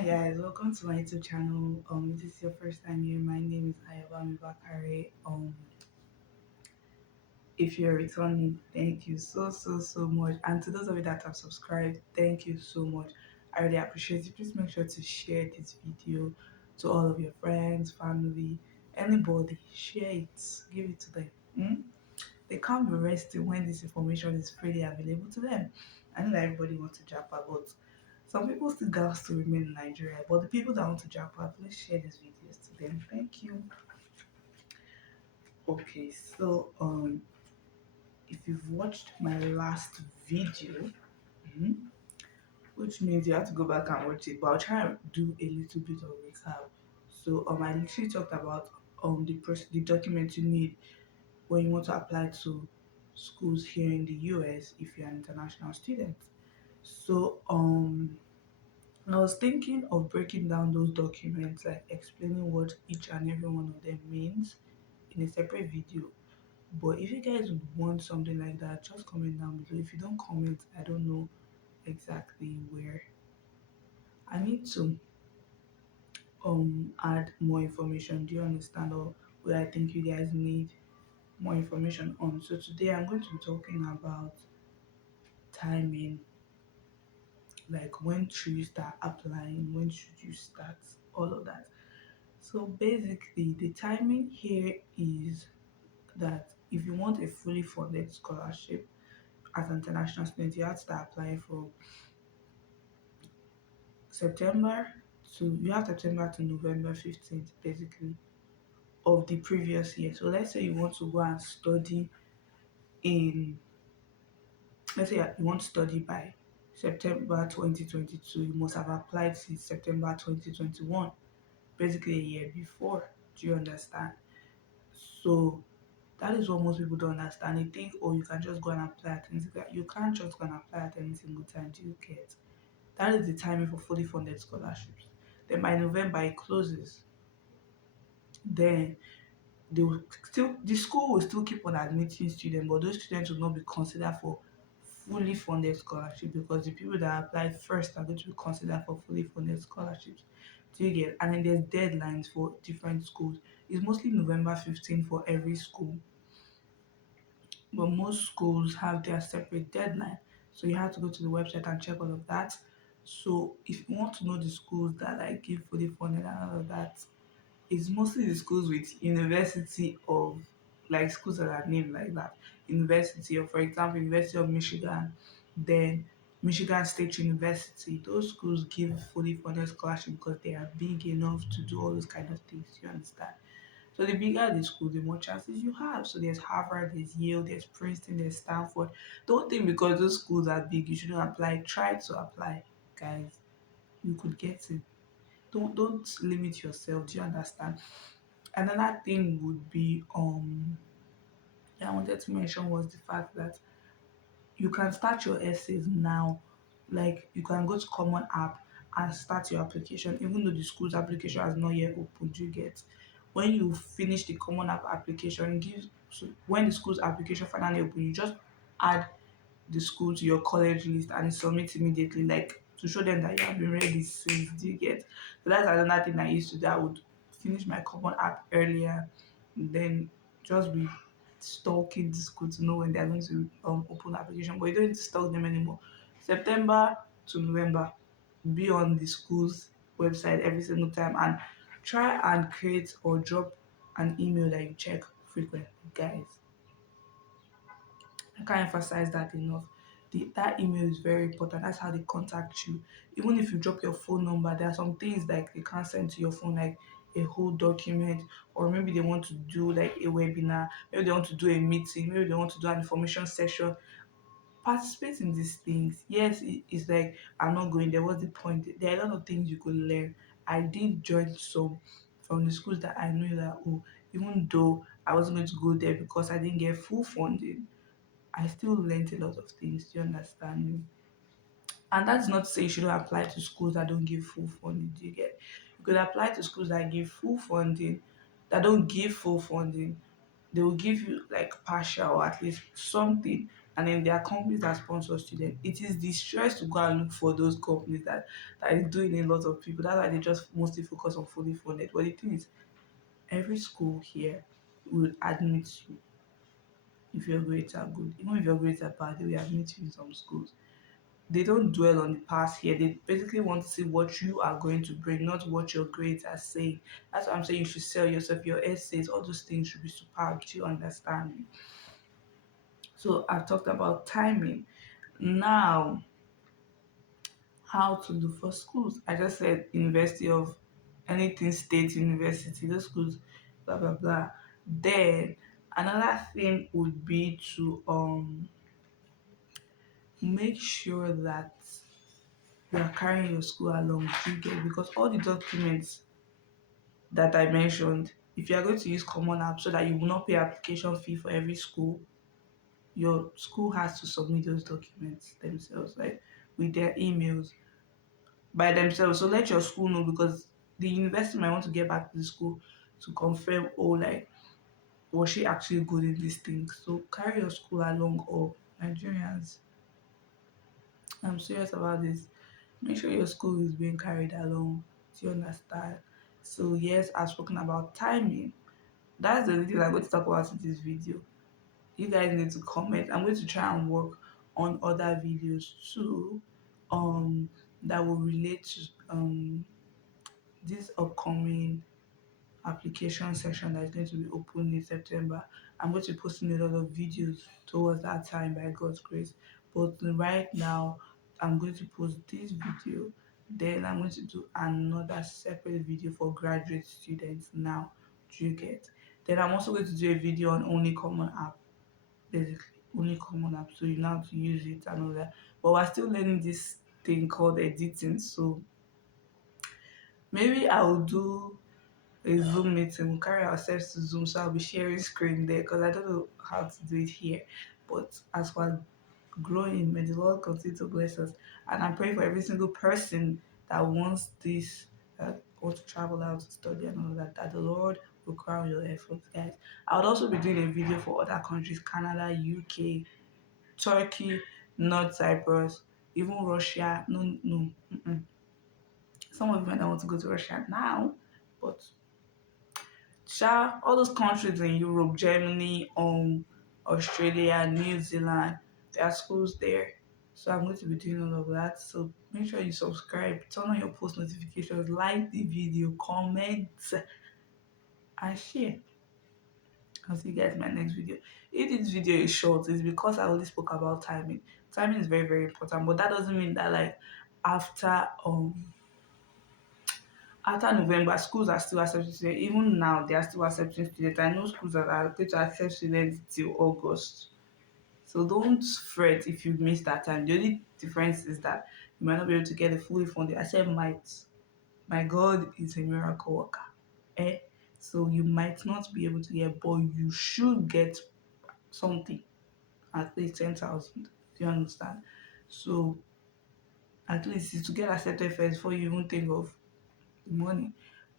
Hi guys, welcome to my YouTube channel. If this is your first time here, my name is Ayobami Bakare. If you're returning, thank you so much. And to those of you that have subscribed, thank you so much. I really appreciate it. Please make sure to share this video to all of your friends, family, anybody. Share it, give it to them. They can't be resting when this information is freely available to them. I know that everybody wants to japa, but some people still got to remain in Nigeria. But the people that want to japa, please share these videos to them. Thank you. Okay, so if you've watched my last video, mhm, which means you have to go back and watch it, but I'll try and do a little bit of recap. So I literally talked about the document you need when you want to apply to schools here in the US if you're an international student. So I was thinking of breaking down those documents, like explaining what each and every one of them means in a separate video. But if you guys would want something like that, just comment down below. If you don't comment, I don't know exactly where. I need to add more information. Do you understand, or where I think you guys need more information on? So today I'm going to be talking about timing, like when should you start applying, when should you start, all of that. So basically, the timing here is that if you want a fully funded scholarship as an international student, you have to start applying from September you have September to November 15th, basically, of the previous year. So let's say you want to go and study in, let's say you want to study by September 2022, you must have applied since September 2021, basically a year before. Do you understand? So that is what most people don't understand. They think, oh, you can just go and apply at any single. You can't just go and apply at any single time. Do you get? That is the timing for fully funded scholarships. Then by November it closes. Then they will still the school will still keep on admitting students, but those students will not be considered for fully funded scholarship because the people that applied first are going to be considered for fully funded scholarships. Do you get? And then there's deadlines for different schools. It's mostly November 15th for every school, but most schools have their separate deadline. So you have to go to the website and check all of that. So if you want to know the schools that like give fully funded and all of that, it's mostly the schools with university of, like, schools that are named like that. University of, for example, University of Michigan, then Michigan State University. Those schools give fully funded scholarship because they are big enough to do all those kind of things. You understand? So the bigger the school, the more chances you have. So there's Harvard, there's Yale, there's Princeton, there's Stanford. Don't think because those schools are big you shouldn't apply. Try to apply, guys. You could get it. Don't limit yourself. Do you understand? Another thing would be that I wanted to mention was the fact that you can start your essays now. Like you can go to Common App and start your application, even though the school's application has not yet opened. You get, when you finish the Common App application, it gives, so when the school's application finally open, you just add the school to your college list and submit immediately, like to show them that you have been ready since. Do you get? So that's another thing I used to do. I would finish my Common App earlier, then just be stalking the school to know when they're going to open application. But you don't need to stalk them anymore. September to November, be on the school's website every single time and try and create or drop an email that you check frequently, guys. I can't emphasize that enough. That email is very important. That's how they contact you. Even if you drop your phone number, there are some things like they can't send to your phone, like a whole document, or maybe they want to do like a webinar, maybe they want to do a meeting, maybe they want to do an information session. Participate in these things. Yes, it's like I'm not going there. What's the point? There are a lot of things you could learn. I did join some from the schools that I knew that, oh, even though I wasn't going to go there because I didn't get full funding, I still learned a lot of things. Do you understand me? And that's not to say you shouldn't apply to schools that don't give full funding. Do you get? You could apply to schools that give full funding, that don't give full funding. They will give you like partial or at least something, and then there are companies that sponsor students. It is the stress to go and look for those companies that is doing a lot of people. That's why they just mostly focus on fully funded. But the thing is, every school here will admit you if your grades are good. Even if your grades are bad, they will admit you in some schools. They don't dwell on the past here. They basically want to see what you are going to bring, not what your grades are saying. That's why I'm saying you should sell yourself, your essays, all those things should be superb. Do you understand me? So I've talked about timing. Now, how to look for schools. I just said University of anything state university, those schools, blah blah blah. Then another thing would be to make sure that you are carrying your school along. Do you get? Because all the documents that I mentioned, if you are going to use Common App so that you will not pay application fee for every school, your school has to submit those documents themselves, like with their emails by themselves. So let your school know because the university might want to get back to the school to confirm, oh, like, was she actually good in these things? So carry your school along, or Nigerians. I'm serious about this. Make sure your school is being carried along. Do you understand? So yes, I've spoken about timing. That's the only thing I'm going to talk about in this video. You guys need to comment. I'm going to try and work on other videos too, that will relate to this upcoming application session that is going to be open in September. I'm going to be posting a lot of videos towards that time by God's grace. But right now, I'm going to post this video. Then I'm going to do another separate video for graduate students now. Do you get? Then I'm also going to do a video on Only Common app, basically. Only Common app. So you know how to use it and all that. But we're still learning this thing called editing. So maybe I'll do a Zoom meeting. We'll carry ourselves to Zoom, so I'll be sharing screen there because I don't know how to do it here. But as for growing, may the Lord continue to bless us. And I'm praying for every single person that wants this, that wants to travel out to study and all that the Lord will crown your efforts, guys. I would also be doing a video for other countries: Canada, UK, Turkey, North Cyprus, even Russia. No, no. Mm-mm. Some of you might not want to go to Russia now, but all those countries in Europe, Germany, Australia, New Zealand, there are schools there. So I'm going to be doing all of that. So make sure you subscribe, turn on your post notifications, like the video, comment, and share. I'll see you guys in my next video. If this video is short, it's because I only spoke about timing. Timing is very, very important, but that doesn't mean that like after after November, schools are still accepting students. Even now, they are still accepting students. I know schools that are going to accept students till August. So don't fret if you miss that time. The only difference is that you might not be able to get it fully funded. I said might. My God is a miracle worker. Eh? So you might not be able to get, but you should get something, at least 10,000. Do you understand? So at least it's to get accepted first before you even think of the money.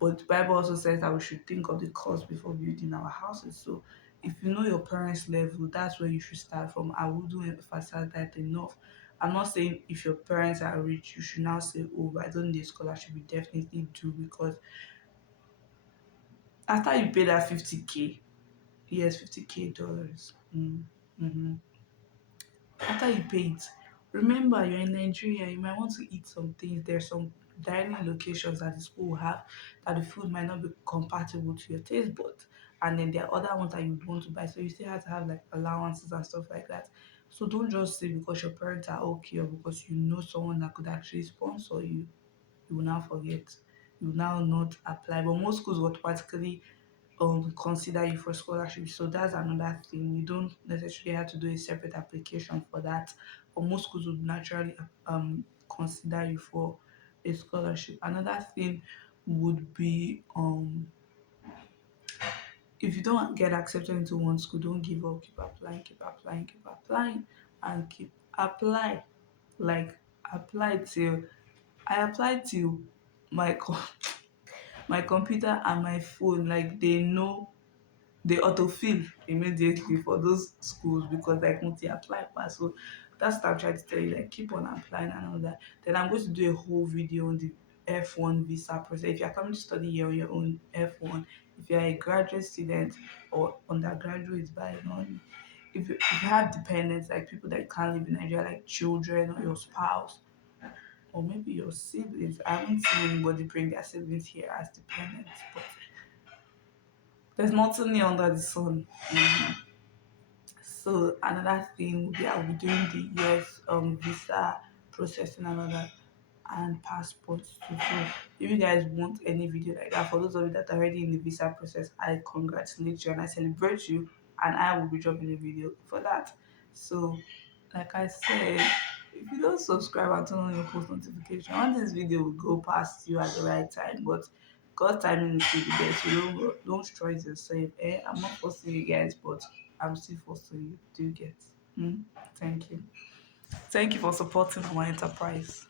But the Bible also says that we should think of the cost before building our houses. So if you know your parents' level, that's where you should start from. I wouldn't emphasize that enough. I'm not saying if your parents are rich, you should now say, oh, I don't need a scholarship. You definitely do, because after you pay that 50K, yes, 50K dollars. Mm-hmm. After you pay it, remember you're in Nigeria, you might want to eat some things. There's some dining locations that the school will have that the food might not be compatible to your taste buds. And then there are other ones that you would want to buy. So you still have to have like allowances and stuff like that. So don't just say because your parents are okay or because you know someone that could actually sponsor you, you will now forget. You will now not apply. But most schools will automatically consider you for scholarship. So that's another thing. You don't necessarily have to do a separate application for that. But most schools would naturally consider you for a scholarship. Another thing would be if you don't get accepted into one school, don't give up, keep applying, keep applying, keep applying, and keep apply. Like apply till I applied till my my computer and my phone, like they know they autofill immediately for those schools because like once you apply pass. So that's what I'm trying to tell you. Like keep on applying and all that. Then I'm going to do a whole video on the F1 visa process. If you're coming to study here on your own F1, if you're a graduate student or undergraduate by now, if you have dependents like people that can't live in Nigeria, like children or your spouse or maybe your siblings. I haven't seen anybody bring their siblings here as dependents, but there's nothing new under the sun. So another thing would be I'll be doing the US visa processing and all that and passports too. So if you guys want any video like that, for those of you that are already in the visa process, I congratulate you and I celebrate you and I will be dropping a video for that. So like I said, if you don't subscribe and turn on your post notification, when this video will go past you at the right time. But God's timing is still the best. You don't stress yourself. I'm not forcing you guys, but I'm still forcing you. Do you get? Mm? Thank you. Thank you for supporting our enterprise.